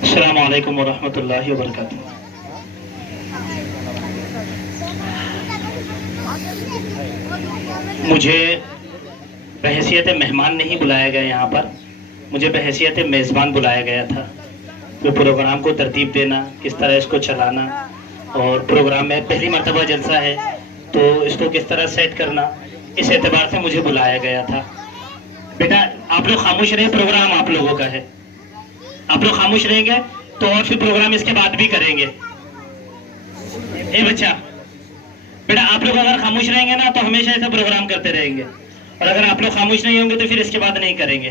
السلام علیکم ورحمۃ اللہ وبرکاتہ۔ مجھے بحیثیت مہمان نہیں بلایا گیا یہاں پر، مجھے بحیثیت میزبان بلایا گیا تھا۔ تو پروگرام کو ترتیب دینا، کس طرح اس کو چلانا، اور پروگرام میں پہلی مرتبہ جلسہ ہے تو اس کو کس طرح سیٹ کرنا، اس اعتبار سے مجھے بلایا گیا تھا۔ بیٹا آپ لوگ خاموش رہے، پروگرام آپ لوگوں کا ہے، آپ لوگ خاموش رہیں گے تو اور پھر پروگرام اس کے بعد بھی کریں گے۔ اے بچہ بیٹا آپ لوگ اگر خاموش رہیں گے نا تو ہمیشہ ایسا پروگرام کرتے رہیں گے، اور اگر آپ لوگ خاموش نہیں ہوں گے تو پھر اس کے بعد نہیں کریں گے۔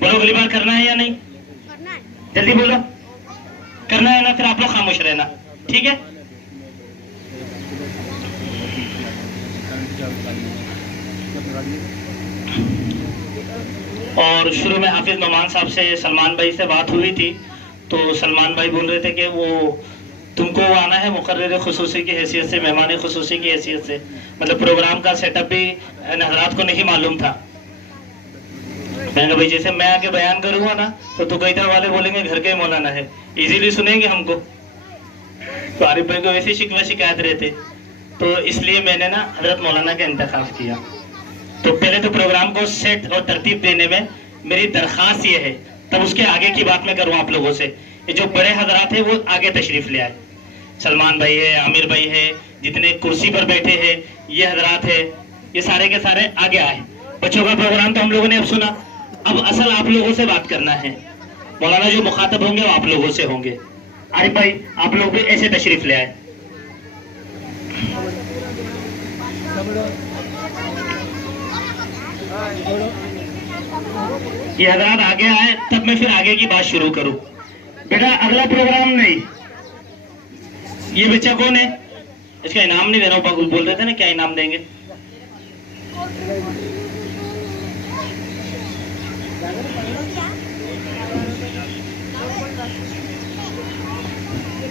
بولو اگلی بار کرنا ہے یا نہیں؟ جلدی بولو، کرنا ہے نا؟ پھر آپ لوگ خاموش رہنا، ٹھیک ہے؟ اور شروع میں حافظ نعمان صاحب سے سلمان بھائی سے بات ہوئی تھی، تو سلمان بھائی بول رہے تھے کہ وہ تم کو آنا ہے مقرر خصوصی کی حیثیت سے، مہمان خصوصی کی حیثیت سے، مطلب پروگرام کا سیٹ اپ بھی حضرات کو نہیں معلوم تھا۔ میں نے کہا بھائی جیسے میں آگے بیان کروں گا نا تو کئی طرح والے بولیں گے گھر کے ہی مولانا ہے، ایزیلی سنیں گے ہم کو، تو عارف بھائی کو ایسی شکوہ شکایت رہتے، تو اس لیے میں نے نا حضرت مولانا کا انتخاب کیا۔ تو پہلے تو پروگرام کو سیٹ اور ترتیب دینے میں میری درخواست یہ ہے، تب اس کے آگے کی بات میں کروں آپ لوگوں سے، یہ جو بڑے حضرات ہیں وہ آگے تشریف لے آئے، سلمان بھائی ہے، عامر بھائی ہے، جتنے کرسی پر بیٹھے ہیں یہ حضرات ہے، یہ سارے کے سارے آگے آئے۔ بچوں کا پروگرام تو ہم لوگوں نے اب سنا، اب اصل آپ لوگوں سے بات کرنا ہے، مولانا جو مخاطب ہوں گے وہ آپ لوگوں سے ہوں گے۔ عارف بھائی آپ لوگ بھی ایسے تشریف لے آئے۔ یہ حضرات آگے آئے تب میں پھر آگے کی بات شروع کروں۔ بیٹا اگلا پروگرام نہیں، یہ بچہ کون ہے؟ اس کا انعام نہیں دینا، اوپر بول رہے تھے نا کیا انعام دیں گے۔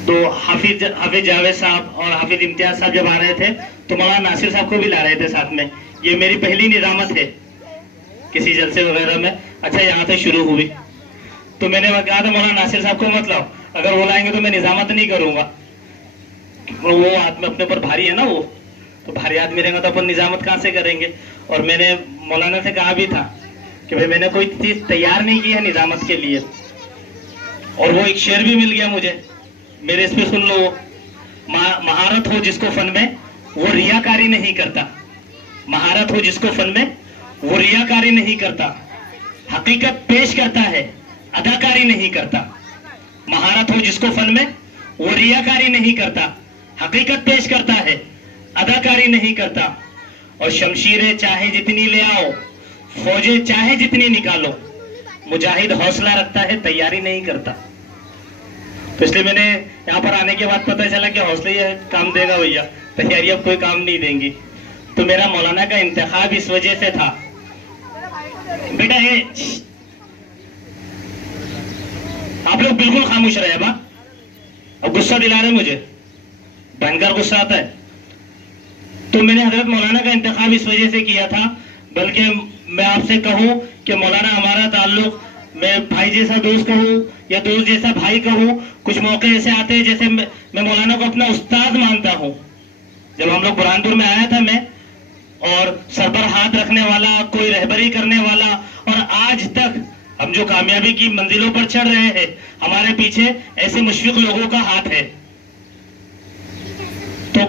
تو حافظ جاوید صاحب اور حافظ امتیاز صاحب جب آ رہے تھے تو مولانا ناصر صاحب کو بھی لا رہے تھے ساتھ میں۔ یہ میری پہلی نظامت ہے کسی جلسے وغیرہ میں، اچھا یہاں سے شروع ہوئی تو میں نے کہا تھا مولانا ناصر صاحب کو مت لاؤ، اگر وہ لائیں گے تو میں نظامت نہیں کروں گا، وہ آدمی اپنے اوپر بھاری ہے نا، وہ تو بھاری آدمی رہیں گا تو اپن نظامت کہاں سے کریں گے۔ اور میں نے مولانا سے کہا بھی تھا کہ بھائی میں نے کوئی چیز تیار نہیں کی ہے نظامت کے لیے، اور وہ ایک شعر بھی مل گیا مجھے، میرے اس پہ سن لو، مہارت ہو جس کو فن میں وہ ریاکاری نہیں کرتا، مہارت ہو جس کو فن میں وہ ریاکاری نہیں کرتا، حقیقت پیش کرتا ہے اداکاری نہیں کرتا۔ مہارت ہو جس کو فن میں وہ ریاکاری نہیں کرتا، حقیقت پیش کرتا ہے اداکاری نہیں کرتا۔ اور شمشیریں چاہے جتنی لے آؤ، فوجیں چاہے جتنی نکالو، مجاہد حوصلہ رکھتا ہے تیاری نہیں کرتا۔ تو اس لیے میں نے یہاں پر آنے کے بعد پتہ چلا کہ حوصلہ یہ کام دے گا بھیا، تیاری اب کوئی کام نہیں دیں گی، تو میرا مولانا کا انتخاب اس وجہ سے تھا۔ بیٹا آپ لوگ بالکل خاموش رہے با، اب غصہ دلا رہے مجھے، بھینکر غصہ آتا ہے۔ تو میں نے حضرت مولانا کا انتخاب اس وجہ سے کیا تھا، بلکہ میں آپ سے کہوں کہ مولانا ہمارا تعلق، میں بھائی جیسا دوست کہوں یا دوست جیسا بھائی کہوں، کچھ موقع ایسے آتے ہیں جیسے میں مولانا کو اپنا استاد مانتا ہوں۔ جب ہم لوگ برہان پور میں آیا تھا میں، اور سر پر ہاتھ رکھنے والا، کوئی رہبری کرنے والا، اور آج تک ہم جو کامیابی کی منزلوں پر چڑھ رہے ہیں ہمارے پیچھے ایسے مشفق لوگوں کا ہاتھ ہے۔ تو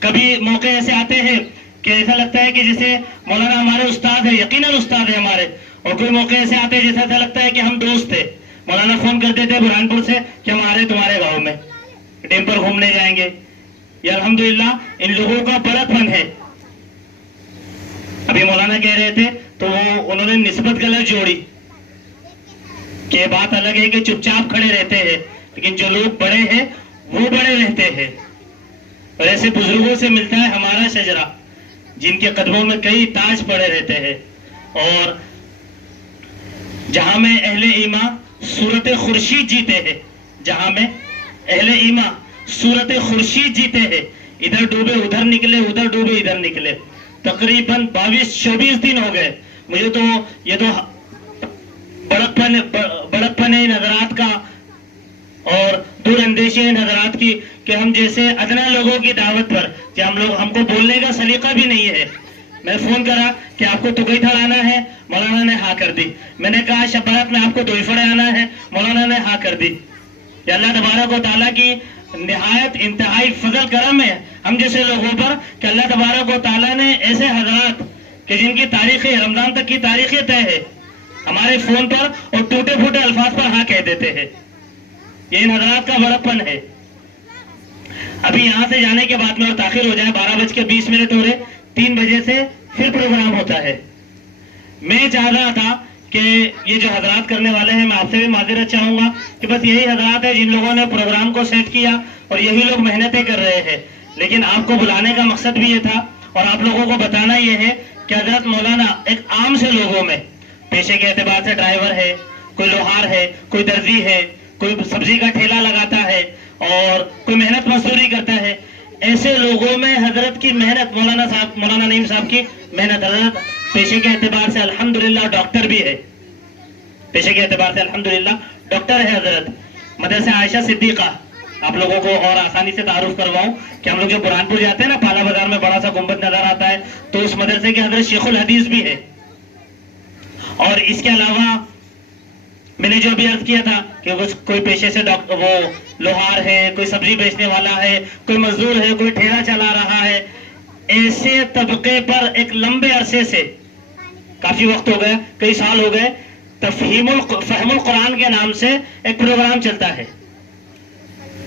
کبھی موقع ایسے آتے ہیں کہ ایسا لگتا ہے کہ جیسے مولانا ہمارے استاد ہے، یقیناً استاد ہے ہمارے، اور کوئی موقع ایسے آتے ہیں جیسا ایسا لگتا ہے کہ ہم دوست تھے۔ مولانا فون کرتے تھے برہان پور سے کہ ہم آ رہے تمہارے گاؤں میں، ڈیم پر گھومنے جائیں گے۔ یہ الحمدللہ ان لوگوں کا بڑا پن ہے۔ ابھی مولانا کہہ رہے تھے تو انہوں نے نسبت غلط جوڑی کہ بات الگ ہے کہ چپ چاپ کھڑے رہتے ہیں، لیکن جو لوگ بڑے ہیں وہ بڑے رہتے ہیں، اور ایسے بزرگوں سے ملتا ہے ہمارا شجرہ جن کے قدموں میں کئی تاج پڑے رہتے ہیں۔ اور جہاں میں اہل ایمان صورت خورشید جیتے ہیں، جہاں میں اہل ایمان सूरत खुर्शीद जीते हैं, इधर डूबे उधर निकले, उधर डूबे इधर निकले। तकरीबन 22-24 दिन हो गए। मुझे तो ये तो बड़कपन है इन हजरात का और दूर अंदेशी है इन हजरात की कि हम जैसे अदना लोगों की दावत पर, कि हमको बोलने का सलीका भी नहीं है। मैं फोन करा कि आपको तुकई थड़ आना है, मौलाना ने हाँ कर दी। मैंने कहा शबात में आपको दोईफड़े आना है, मौलाना ने हाँ कर दी। अल्लाह तबारक व तआला की निहायत इंतहाई फजल करम है हम जैसे लोगों पर कि अल्लाह तबारक व तआला ने ऐसे हजरात कि जिनकी तारीखें रमजान तक की तारीखें तय है, हमारे फोन पर और टूटे फूटे अल्फाज पर हाँ कह देते हैं। ये इन हजरात का बड़प्पन है। अभी यहाँ से जाने के बाद में और ताखिर हो जाए, 12:20 हो रहे, 3 बजे से फिर प्रोग्राम होता है। मैं चाह रहा था कि ये जो हजरात करने वाले हैं, मैं आपसे भी माजरत चाहूंगा कि बस यही हजरात है जिन लोगों ने प्रोग्राम को सेट किया और यही लोग मेहनतें कर रहे हैं। लेकिन आपको बुलाने का मकसद भी ये था और आप लोगों को बताना ये है कि हजरत मौलाना एक आम से लोगों में, पेशे के एतबार से ड्राइवर है, कोई लोहार है, कोई दर्जी है, कोई सब्जी का ठेला लगाता है और कोई मेहनत मजदूरी करता है, ऐसे लोगों में हजरत की मेहनत, मौलाना नईम साहब की मेहनत, हजरत पेशे के एतबार से अल्हम्दुलिल्लाह डॉक्टर भी है, पेशे के एतबार से अल्हम्दुलिल्लाह डॉक्टर है हजरत। मदरसा आयशा सिद्दीका, आप लोगों को और आसानी से तारुफ करवाऊं कि हम लोग जो बुरहानपुर जाते हैं ना, पाला बाजार में बड़ा सा गुंबद नजर आता है, तो उस मदरसे के हजरत शेखुल हदीस भी है। और इसके अलावा मैंने जो भी अर्ज किया था कि कोई पेशे से वो लोहार है, कोई सब्जी बेचने वाला है, कोई मजदूर है, कोई ठेला चला रहा है, ऐसे तबके पर एक लंबे अरसे से, काफी वक्त हो गया, कई साल हो गए, फहमुल कुरान के नाम से एक प्रोग्राम चलता है।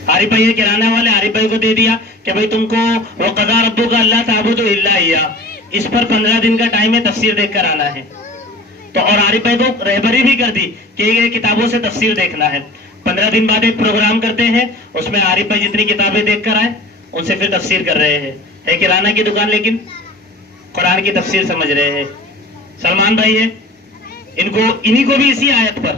आरिफ भाई किराना वाले आरिफ भाई को दे दिया कि भाई तुमको वो कज़ा रब्बुका अल्ला ताबुदु इल्ला इय्या, इस पर 15 दिन का टाइम है, तफसीर देख कर आना है। तो और आरिफ भाई को रहबरी भी कर दी कि ये किताबों से तफसीर देखना है। 15 दिन बाद एक प्रोग्राम करते हैं, उसमें आरिफ भाई जितनी किताबें देख कर आए उनसे फिर तफसीर कर रहे हैं। है किराना की दुकान लेकिन कुरान की तफसीर समझ रहे हैं। सलमान भाई है, इन्हीं को भी इसी आयत पर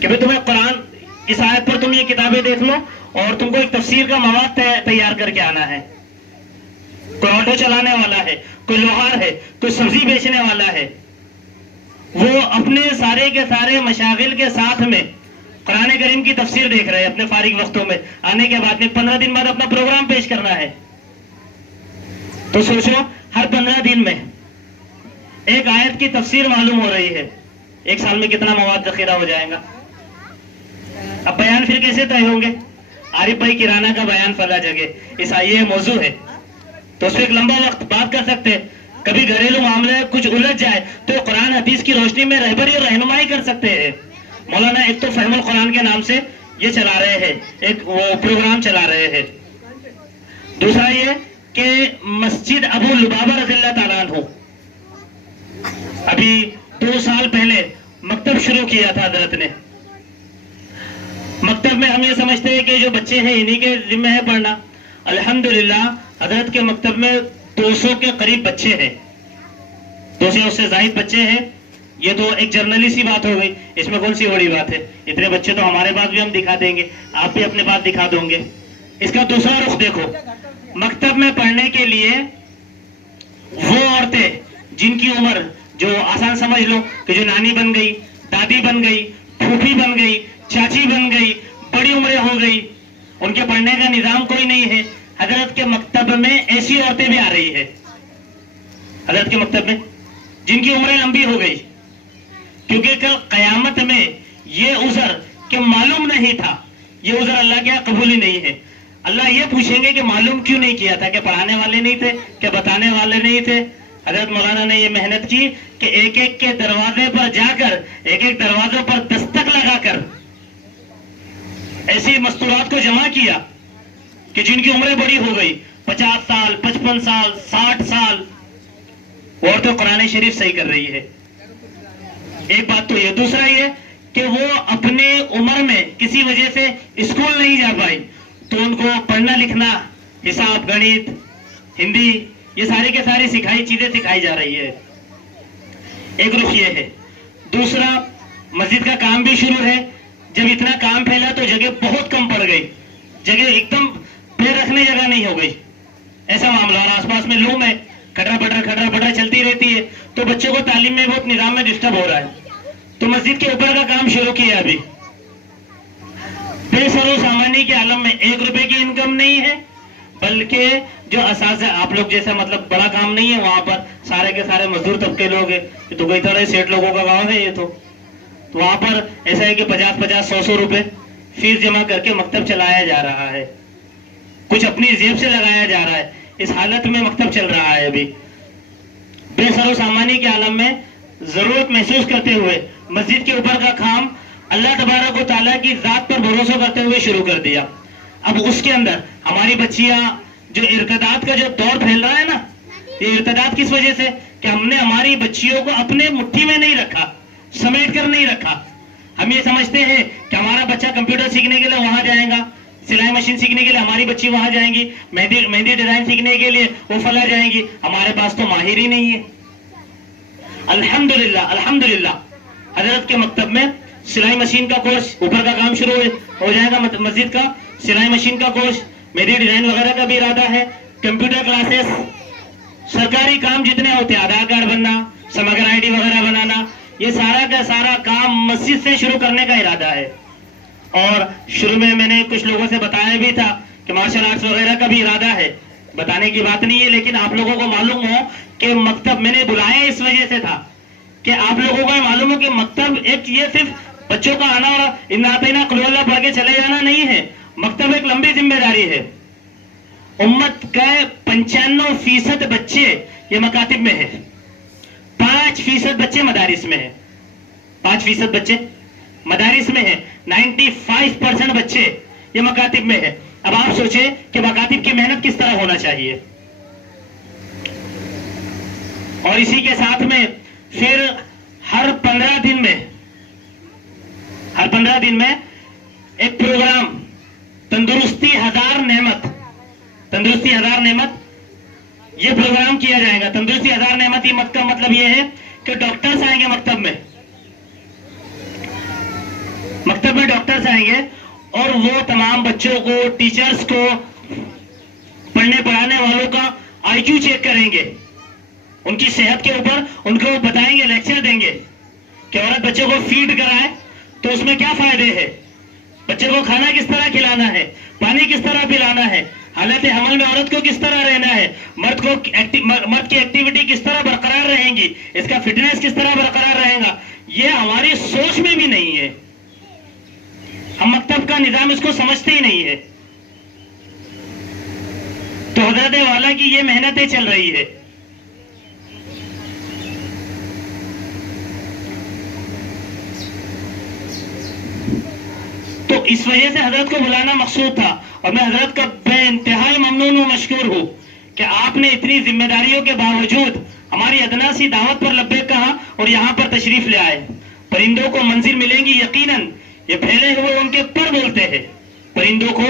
कि भाई तुम्हें कुरान, इस आयत पर तुम ये किताबें देख लो और तुमको एक तफसीर का मवाद तैयार करके आना है। कोई ऑटो चलाने वाला है, कोई लोहार है, कोई सब्जी बेचने वाला है, वो अपने सारे के सारे मशागिल के साथ में कुरान करीम की तफसीर देख रहे हैं अपने फारिग वक्तों में। आने के बाद में 15 दिन बाद अपना प्रोग्राम पेश करना है। तो सोचो हर 15 दिन में एक आयत की तफसीर मालूम हो रही है, एक साल में कितना मवाद जखीरा हो जाएगा। अब बयान फिर कैसे तय होंगे? आरिफ भाई किराना का बयान फला जगह, इस ये मौजू है तो उस पर एक लंबा वक्त बात कर सकते हैं। कभी घरेलू मामले कुछ उलझ जाए तो कुरान हदीस की रोशनी में रहबरी और रहनुमाई कर सकते हैं। मौलाना एक तो फहमुल कुरान के नाम से ये चला रहे हैं, एक वो प्रोग्राम चला रहे हैं। दूसरा ये कि मस्जिद अबू लुबाबा रज़ियल्लाहु ताला अन्हु, अभी 2 साल पहले मकतब शुरू किया था हजरत ने। मकतब में हम ये समझते हैं कि जो बच्चे हैं इन्हीं के जिम्मे है पढ़ना। अल्हम्दुलिल्लाह हजरत के मकतब में 200 के करीब बच्चे हैं, 200 उससे जायद बच्चे हैं। ये तो एक जर्नली सी बात हो गई, इसमें कौन सी बड़ी बात है? इतने बच्चे तो हमारे पास भी हम दिखा देंगे, आप भी अपने पास दिखा दोगे। इसका दूसरा रुख देखो, मकतब में पढ़ने के लिए वो औरतें जिनकी उम्र, जो आसान समझ लो कि जो नानी बन गई, दादी बन गई, फूफी बन गई, चाची बन गई, बड़ी उम्रें हो गई, उनके पढ़ने का निजाम कोई नहीं है। हजरत के मकतब में ऐसी औरतें भी आ रही है, हजरत के मकतब में जिनकी उम्रें लंबी हो गई, क्योंकि कल कयामत में ये उज़र के मालूम नहीं था, ये उज़र अल्लाह के यहाँ कबूल ही नहीं है। अल्लाह ये पूछेंगे कि मालूम क्यों नहीं किया था, क्या पढ़ाने वाले नहीं थे, क्या बताने वाले नहीं थे? हजरत मौलाना ने ये मेहनत की कि एक एक के दरवाजे पर जाकर, एक एक दरवाजों पर दस्तक लगाकर ऐसी मस्तूरात को जमा किया कि जिनकी उम्रें बड़ी हो गई, 50 साल, 55 साल, 60 साल, और तो कुरान शरीफ सही कर रही है। एक बात तो ये, दूसरा ये कि वो अपने उम्र में किसी वजह से स्कूल नहीं जा पाई, तो उनको पढ़ना लिखना, हिसाब, गणित, हिंदी, ये सारी के सारी चीजें सिखाई जा रही है। एक रुख ये है। दूसरा, मस्जिद का काम भी शुरू है। जब इतना काम फैला तो जगह बहुत कम पड़ गई, जगह एकदम पैर रखने जगह नहीं हो गई, ऐसा मामला। और आसपास में लूम है, खटरा पटरा चलती रहती है, तो बच्चों को तालीम में बहुत निजाम में डिस्टर्ब हो रहा है। तो मस्जिद के ऊपर का काम शुरू किया अभी। बेसरो सामानी के आलम में 1 रुपए की इनकम नहीं है, बल्कि जो असास है, आप लोग जैसा मतलब बड़ा काम नहीं है, वहां पर सारे के सारे मजदूर तबके लोग हैं, तो कोई तरह सेठ लोगों का गांव है ये। तो वहां पर ऐसा है कि 50-50, 100-100 रुपए फीस जमा करके मकतब चलाया जा रहा है, कुछ अपनी जेब से लगाया जा रहा है। इस हालत में मकतब चल रहा है अभी। बेसरो सामानी के आलम में जरूरत महसूस करते हुए मस्जिद के ऊपर का काम अल्लाह तबारक व तआला की जात पर भरोसा करते हुए शुरू कर दिया। अब उसके अंदर हमारी बच्चियां, जो इर्तदाद का जो दौर फैल रहा है ना, ये इर्तदाद किस वजह से, कि हमने हमारी बच्चियों को अपने मुट्ठी में नहीं रखा, समेट कर नहीं रखा। हम ये समझते हैं कि हमारा बच्चा कंप्यूटर सीखने के लिए वहां जाएगा, सिलाई मशीन सीखने के लिए हमारी बच्ची वहां जाएंगी, मेहंदी डिजाइन सीखने के लिए वो फला जाएंगी। हमारे पास तो माहिर ही नहीं है। अल्हम्दुलिल्लाह हजरत के मकतब में सिलाई मशीन का कोर्स, ऊपर का काम शुरू हो जाएगा, मस्जिद का सिलाई मशीन का कोर्स, मेहंदी डिजाइन वगैरह का भी इरादा है, कंप्यूटर क्लासेस, सरकारी काम जितने होते हैं, आधार कार्ड बनना, समग्र आईडी वगैरह बनाना, ये सारा का सारा काम मस्जिद से शुरू करने का इरादा है। और शुरू में मैंने कुछ लोगों से बताया भी था कि मार्शल आर्ट्स वगैरह का भी इरादा है, बताने की बात नहीं है, लेकिन आप लोगों को मालूम हो कि मकतब मैंने बुलाया इस वजह से था कि आप लोगों को मालूम हो कि मकतब एक ये सिर्फ बच्चों का आना और इन्ना कुल अल्लाह पढ़ के चले जाना नहीं है। मकतब एक लंबी जिम्मेदारी है। उम्मत का 95% बच्चे ये मकातिब में है, 5% बच्चे मदारिस में है, 5% बच्चे मदारिस में है, 95% बच्चे ये मकातिब में है। अब आप सोचे कि मकातिब की मेहनत किस तरह होना चाहिए। और इसी के साथ में फिर हर 15 दिन में एक प्रोग्राम, तंदुरुस्ती हजार नेमत, ये प्रोग्राम किया जाएगा। तंदुरुस्ती हजार नेमत, ये का मतलब ये है कि डॉक्टर्स आएंगे मकतब में डॉक्टर्स आएंगे और वो तमाम बच्चों को, टीचर्स को, पढ़ने पढ़ाने वालों का IQ चेक करेंगे, उनकी सेहत के ऊपर उनको बताएंगे, लेक्चर देंगे कि औरत बच्चे को फीड कराए तो उसमें क्या फायदे हैं, बच्चे को खाना किस तरह खिलाना है, पानी किस तरह पिलाना है, हालत हमल में औरत को किस तरह रहना है, मर्द की एक्टिविटी किस तरह बरकरार रहेंगी, इसका फिटनेस किस तरह बरकरार रहेगा, ये हमारी सोच में भी नहीं है। हम मकतब का निजाम इसको समझते ही नहीं है। तो हजरत वाला की ये मेहनतें चल रही है। तो इस वजह से हजरत को बुलाना मकसूद था और मैं हजरत का बेइंतहाई ममनून व मशकूर हूं कि आपने इतनी जिम्मेदारियों के बावजूद हमारी अदना सी दावत पर लब्बैक कहा और यहाँ पर तशरीफ ले आए। परिंदों को मंजिल मिलेंगी यकीनन, ये फैले हुए उनके पर बोलते हैं। परिंदों को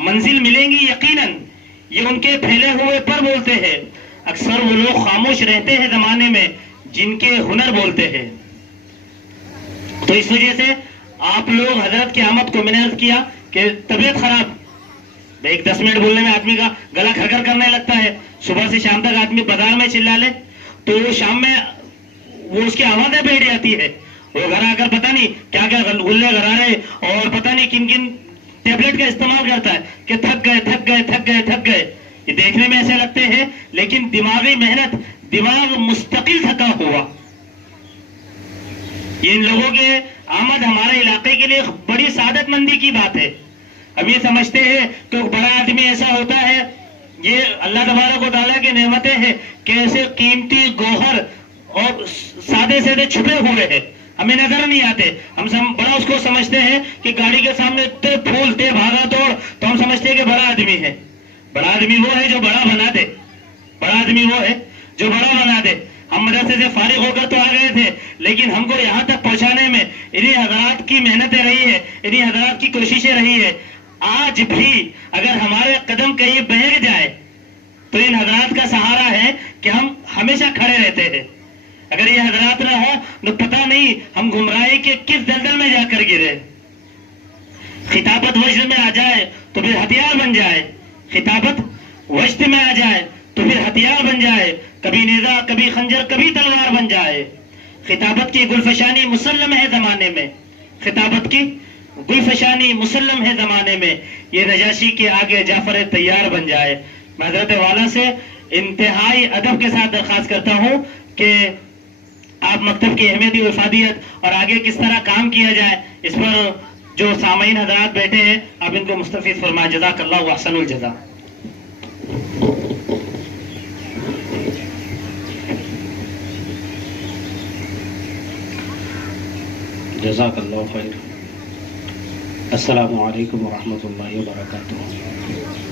मंजिल मिलेंगी यकीनन, ये उनके फैले हुए पर बोलते हैं। अक्सर वो लोग खामोश रहते हैं जमाने में जिनके हुनर बोलते हैं। तो इस वजह से आप लोग हजरत की आमद को मैंने अर्ज किया कि तबीयत खराब, एक 10 मिनट बोलने में आदमी का गला खरखर करने लगता है। सुबह से शाम तक आदमी बाजार में चिल्ला ले तो शाम में वो उसकी आवाजें बैठ जाती है। वो घर आकर पता नहीं क्या क्या गुल्ले गरारे और पता नहीं किन किन टेबलेट का इस्तेमाल करता है कि थक गए। ये देखने में ऐसे लगते हैं, लेकिन दिमागी मेहनत, दिमाग मुस्तकिल थका हुआ। ये इन लोगों के आमद हमारे इलाके के लिए बड़ी सादतमंदी की बात है। हम ये समझते हैं कि बड़ा आदमी ऐसा होता है, ये अल्लाह तबारक व तआला की नेमतें हैं कि ऐसे कीमती गोहर और सादे सादे छुपे हुए हैं, हमें नजर नहीं आते। हम बड़ा उसको समझते हैं कि गाड़ी के सामने ते फूल ते भागा तोड़, तो हम समझते हैं कि बड़ा आदमी है। बड़ा आदमी वो है जो बड़ा बना दे, बड़ा आदमी वो है जो बड़ा बना दे। हम मदरसे से फारिग होकर तो आ गए थे, लेकिन हमको यहाँ तक पहुंचाने में इन्हीं हजरात की मेहनतें रही है, इन्हीं हजरात की कोशिशें रही है। आज भी अगर हमारे कदम कहीं बहक जाए तो इन हजरात का सहारा है कि हम हमेशा खड़े रहते हैं। अगर ये हजरात न हो तो पता नहीं हम गुमराही के किस दलदल में जाकर गिरे। خطابت وجد میں آ جائے تو پھر ہتھیار بن جائے، خطابت وجد میں آ جائے تو پھر ہتھیار بن جائے، کبھی نیزہ کبھی خنجر کبھی تلوار بن جائے۔ خطابت کی گلفشانی مسلم ہے زمانے میں، خطابت کی گلفشانی مسلم ہے زمانے میں، یہ نجاشی کے آگے جعفر تیار بن جائے۔ میں حضرت والا سے انتہائی ادب کے ساتھ درخواست کرتا ہوں کہ آپ مکتب کی اہمیت و افادیت اور آگے کس طرح کام کیا جائے اس پر جو سامعین حضرات بیٹھے ہیں آپ ان کو مستفید فرمائیں۔ جزاک اللہ و احسن الجزا۔ جزاک اللہ خیر۔ السلام علیکم ورحمۃ اللہ وبرکاتہ۔